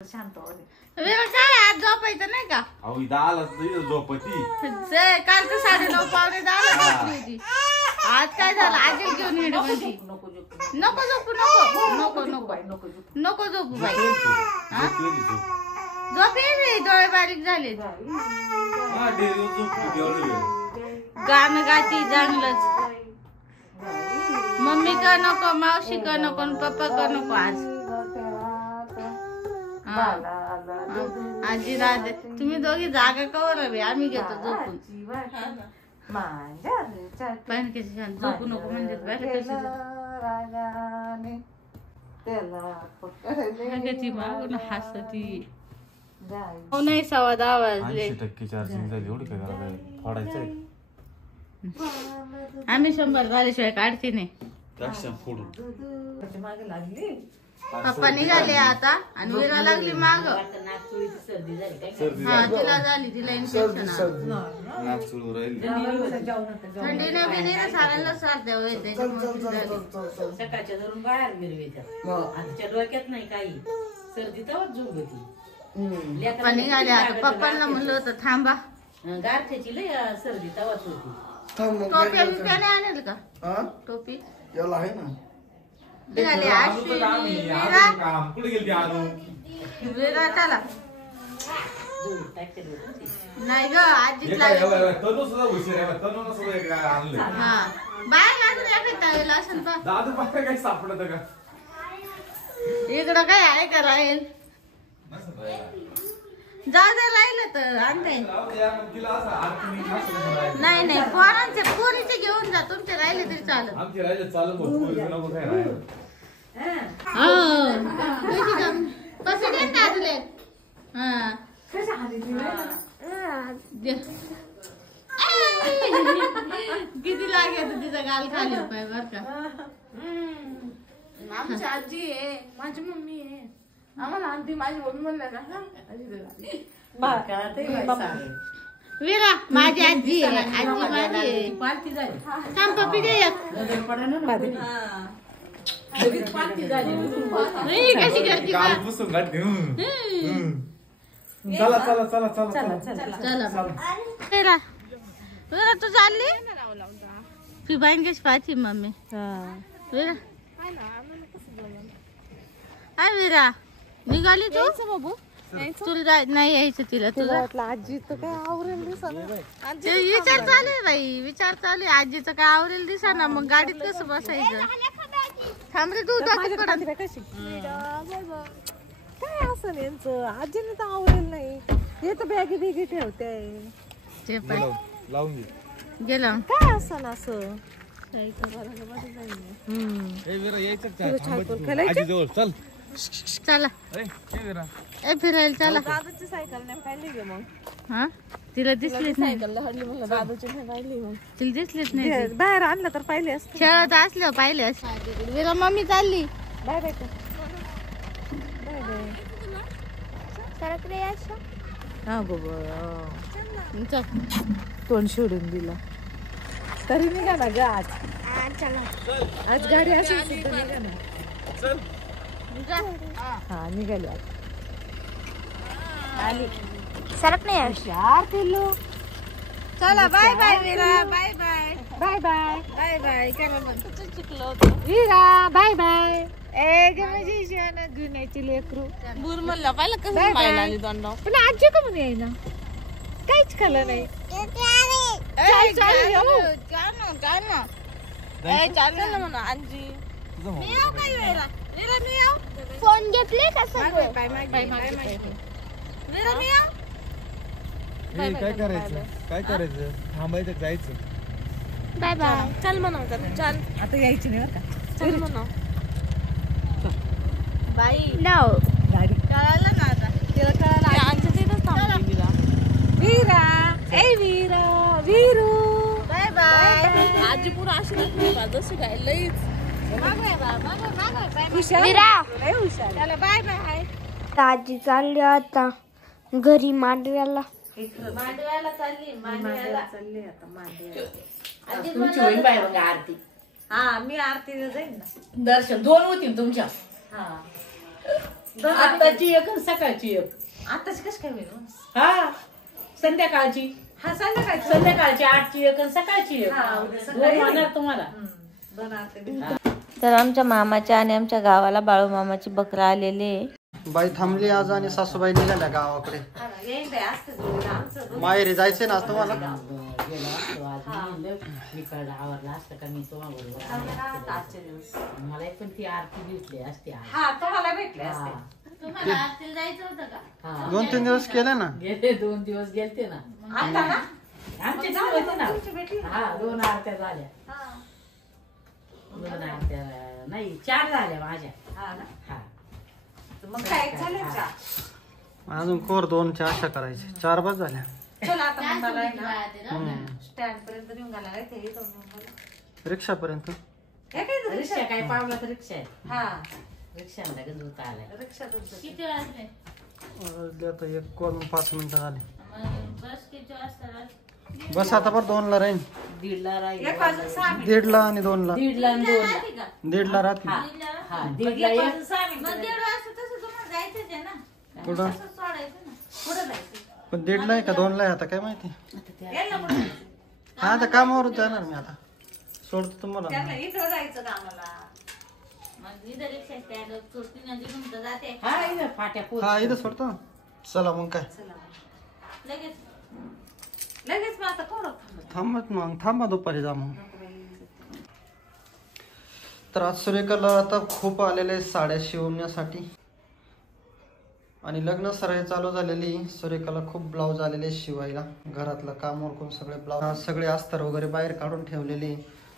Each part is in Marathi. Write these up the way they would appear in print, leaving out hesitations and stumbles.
शांत होते. काय आज झोपायचं नाही का? अहो दालच झोपती. काल तर 9:30 पावणे 10 झोपली होती. आज काय झालं? आजी घेऊन हिंड म्हणजे नको झोपू नको झोपू नको नको नको नको झोपू. नको झोपू बाई. झोप येईल, डोळे बारीक झाले. गाणं गाती चांगलंच. मम्मी का नको, मावशी का नको, पप्पा का नको आज. आजी राहते, तुम्ही दोघी जागा कवर हवी, आम्ही घेतो झोपून. पाणीची छान झोपू नको म्हणजे मागून हसती. हो नाही, 10:15 वाजले. 80% चार्जिंग झाली. एवढी काय करायला फोडायचंय? आम्ही 100 झाल्याशिवाय काढते नाही. मागे लागली. पप्पा निघाले आता आणि विरा लागली माग. हा तिला झाली, तिला इन्फेक्शन थंडीने बिनीने सारायला सारत्या होते. सकाळच्या धरून बाहेर गेले डोक्यात नाही काही सर्दी तेव्हाच झोप होती. पप्पा निघाले आता. पप्पांना म्हणलं होतं थांबा, गारठ्याची लय सर्दी तेव्हाच होती. टोपी बिप्या नाही आणेल का? टोपी याला आहे ना. निघाले कुठे गेली आणू? विरा चला. नाही ग आजीच लागली. तनु सुद्धा हुशार आहे. तनु सुद्धा आणलं. हा बाहेर लागून एखादा असं पा दादू बाहेर काही सापडत का? इकडं काय आहे का राहील? जाऊ दे, राहिलं तर आणते. नाही नाही, पोरीचे घेऊन जा. तुमचे राहिले तरी चालत. आमचे राहिले चालत. नको काय राहिलं. कसं देत का तुले? हा किती लागेल तिचा गाल खाली पाय बर का. आमची आजी आहे, माझी मम्मी आहे. आम्हाला आंटी माझी मम्मी म्हणलं का विरा माझी आजी आहे. आजी माझी आहे. पार्टी झाली. थांब पप्पी दे एक. पार्टी झाली. कशी करते बा? पुसून गाठ घेऊन. चला चला चला चला चला विरा, विरा तू चालली? ती बँकेच पाहती मम्मी. विरा हाय विरा, निघाली तू? बाबू तुला नाही यायचं तिला. तुला आजी तर काय आवरेल विचार चालू आहे बाई, विचार चालू आहे. आजीचं काय आवरेल दिसा ना, मग गाडीत कसं बसायचं? थांब रे, तू कशी काय असं यांचं. आजीने तर आवरेल नाही. हे तर बॅगी बिगी ठेवते. ते पण लावून घे. गेलं काय असं ना असं. चल चला ए फिरायला चला. दादूची सायकल नाही पाहिली गे मग. हा तिला दिसलीच नाही. सायकल हडली म्हणलं दादूची नाही पाहिली मग. तिला दिसलीच नाही. बाहेर आणलं तर पाहिले असते. खेळत असल्यावर पाहिले असते. विरा मम्मी चालली. Bye bye bye bye. हा बाबा चल. तोंड सोडून दिला तरी निघा ना ग. आज गाडी असेल सुद्धा निघा ना. हा निघाली आली. सरक नाही हुशार पिल्लू. चला bye bye Vira. Bye bye bye bye bye bye. काय बाबा चिकलो वीरा. Bye bye. ए ग माझी शिवाना गुन्ह्याची लेकरू. बुर म्हणलं पाहिलं कसं पाहिलं आली दंड. पण आजी का म्हणे ना काहीच खाल्लं नाही. आजी फोन घेतले का सगळं? काय करायचं? काय करायचं? थांबायचं जायचं. Bye bye. चल म्हणा चल. आता यायची नाही बरं का. चल म्हणा बाई गाडी कळालं ना आता. तिला कळायला आमच्या तिथंच थांबली. वीरा ए वीरा वीरू. Bye bye. आजी पुरा अशी जशी काय लईच हुशार. चला बाय बाय. आजी चालली आता घरी मांडव्याला. मांडव्याला चालली. मांडव्याला चालली आता मांडव्याला. तुमची होईल बाय मग आरती. हा मी आरतीला जाईन ना. दर्शन 2 होतील तुमच्या. हा आताची एक आणि सकाळची एक. आताच कस काय होईल? हा संध्याकाळची हा संध्याकाळी संध्याकाळची 8ची एक आणि सकाळची एक. हा, उद्या दोन सकाळी होणार तुम्हाला. दोन आरती. तर आमच्या मामाच्या आणि आमच्या गावाला बाळू मामाची बकरा आलेले. बाई थांबली आज आणि सासूबाई निघाल्या गावाकडे. येईन बाई, असतं जोडीला आमचं. माहेरी जायचंय ना आज तुम्हाला? गेला असतो आज मी इकडं आवरला असतं का मी तुम्हाला आजचे दिवस. मला पण ती आरती भेटली असते आज. हा तुम्हाला भेटले असते. तुम्हाला आरतीला जायचं होतं का? हा. 2-3 दिवस केले ना. गेले 2 दिवस गेलते ना. आता ना आमचे तिथे होते ना. तुमची भेटली ना? हा 2 आरत्या झाल्या. हा. 2 आरत्या नाही 4 झाल्या माझ्या. हा ना. हा मग काय झालं का? अजून कोर 2ची आशा करायची. 4 बस झाल्या. चला आता मग मला आहे ना स्टँड पर्यंत घेऊन गेला ते इथून घेऊन गेला. रिक्षापर्यंत. काय काय रिक्षा काय पावला तर रिक्षा आहे. हा रिक्षाला लगेच होता आलाय. रिक्षातच जाते. किती वाजले? आता 1:05 मिनिटं झाली. मग बस किती वाजता? बस आता पण 2ला राहील. 1:30ला राहील. 1:06 मिनिट. 1:30ला आणि 2ला. 1:30ला आणि 2ला. 1:30ला राहते. हा 1:30ला एक. 1:06 मिनिट. मग 1:30 वाजता तसं तुम्हाला जायचंच आहे ना. कुठं? तसंच सोडायचं ना. पुढं जायचं. पण 1:30ला आहे का 2ला आहे आता काय माहिती. यायला पुढं जायचं. हा आता कामावरून जाणार मी आता. सोडतो तुम्हाला. त्यांना इकडं जायचं कामाला. मग इथं रिक्षा स्टँड सोडती नदी तुमचं जाते. हा इथं फाट्या पोच. हा इथं सोडतो. चला मग काय. चला. लगेच लगेच मग आता कोण थांबत? थांबत मग थांबा दुपारी जा मग. तर आज सुरेखाला आता खूप आलेले साड्या शिवण्यासाठी आणि लग्न सराई चालू झालेली. सुरेखाला खूप ब्लाऊज आलेले शिवायला. घरातलं काम उरकून सगळे ब्लाऊज सगळे अस्तर वगैरे बाहेर काढून ठेवलेले.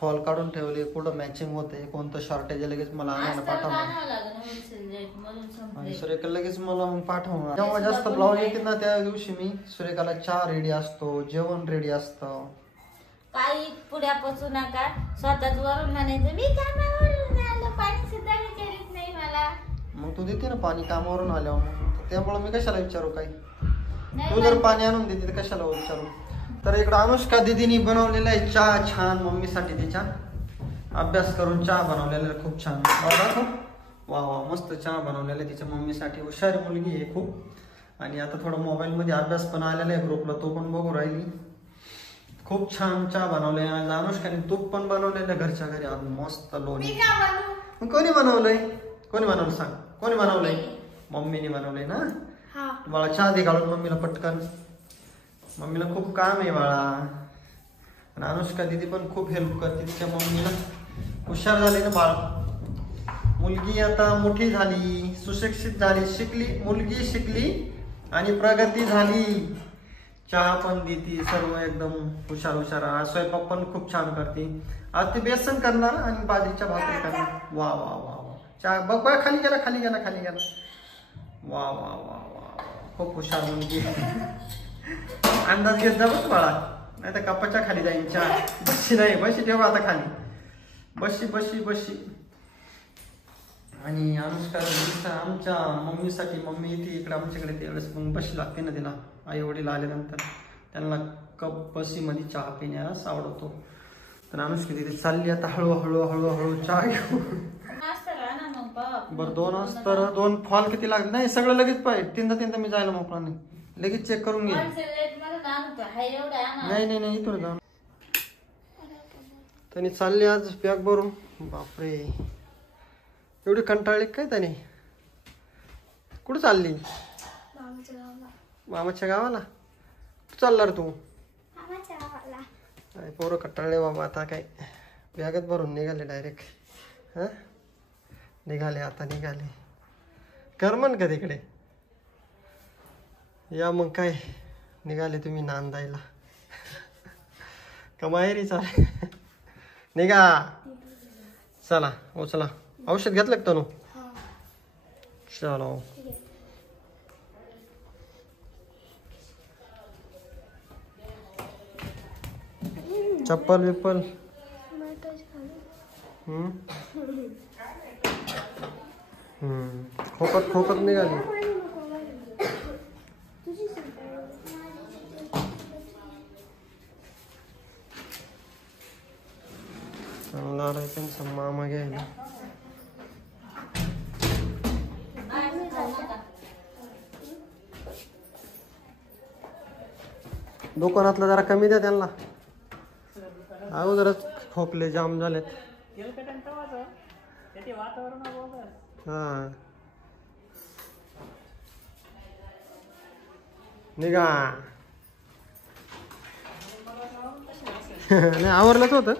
फॉल काढून ठेवले. कुठं मॅचिंग होते कोणतं शॉर्टेज लगेच मला आणायला पाठवणार. आणावं लागेल होलसेल रेट म्हणून संपले. आणि सुरेखा लगेच मला मग पाठवणार. जेव्हा जास्त ब्लाऊज येते ना त्या दिवशी मी सुरेखाला चहा रेडी असतो, जेवण रेडी असतं. काही पुढ्या पचू नका. स्वतःच वरून म्हणायचं मी कामावरून आलो, पाणी सुद्धा विचारित नाही मला. मग तू देते ना पाणी कामावरून आल्यावर. मग त्यामुळे मी कशाला विचारू काही. नाही तू जर पाणी आणून देते तर कशाला विचारू. तर इकडं अनुष्का दीदीनी बनवलेला आहे चहा छान मम्मीसाठी. तिच्या अभ्यास करून चहा बनवलेला आहे खूप छान. वा वा मस्त चहा बनवलेला आहे तिच्या मम्मीसाठी. हुशार मुलगी आहे खूप. आणि आता थोडं मोबाईलमध्ये अभ्यास पण आलेला आहे ग्रुपला, तो पण बघू राहिली. खूप छान चहा बनवलाय. आज अनुष्काने तूप पण बनवलेलं घरच्या घरी. आज मस्त लोणी. मग कोणी बनवलंय? कोणी बनवलं सांग. कोणी बनवलंय? मम्मीने बनवलंय ना. बाळा चहा दे गाळून मम्मीला पटकन. मम्मीला खूप काम आहे बाळा. आणि अनुष्का दीदी पण खूप हेल्प करते तिच्या मम्मीला. हुशार झाली ना बाळ. मुलगी आता मोठी झाली, सुशिक्षित झाली, शिकली. मुलगी शिकली आणि प्रगती झाली. चहा पण देती सर्व एकदम हुशार हुशार. स्वयंपाक पण खूप छान करते. आज ती बेसन करणार आणि बाजरीच्या भाकरी करणार. वा वा वा वा. चहा बघ खाली गेला खाली गेला खाली गेला. वा वा वा वा. खूप हुशार मुलगी. अंदाज घेत जा बस बाळा, नाही तर कपाच्या खाली जाईन चहा. बशी नाही, बशी ठेवा आता खाली. बशी बशी बशी. आणि अनुष्का आमच्या मम्मीसाठी, मम्मी येते इकडे आमच्याकडे त्यावेळेस मग बशी लागते ना तिला. आई वडील आल्यानंतर त्यांना कप बशीमध्ये चहा पिण्यास आवडतो. तर अनुष्का तिथे चालली आता हळूहळू हळूहळू चहा घेऊ. बरं 2 अस्तर 2 फॉल किती लागत नाही सगळं लगेच पाहिजे. तीनदा मी जायला मोकळा नाही. लगेच चेक करून घे. नाही नाही नाही इथून जा. त्यांनी चालली आज बॅग भरून. बापरे एवढी कंटाळली काय त्याने. कुठं चालली? मामाच्या गावाला. कुठं चालणार तू? पोरं कंटाळले बाबा. आता काय बॅगच भरून निघाले डायरेक्ट. हा निघाले आता निघाले. करमन का तिकडे. या मग काय निघाले तुम्ही नांदायला का माहेरी चाल. निघा चला. हो चला. औषध घेतलं का तनु? चलो. चप्पल विप्पल. खोकत खोकत निघाली. चांगला आलाय त्यांचा मामा घ्यायला. दुकानातलं जरा कमी द्या त्यांना. अगोदरच खोकले जाम झालेत. हा निघा. नाही आवरलंच होतं.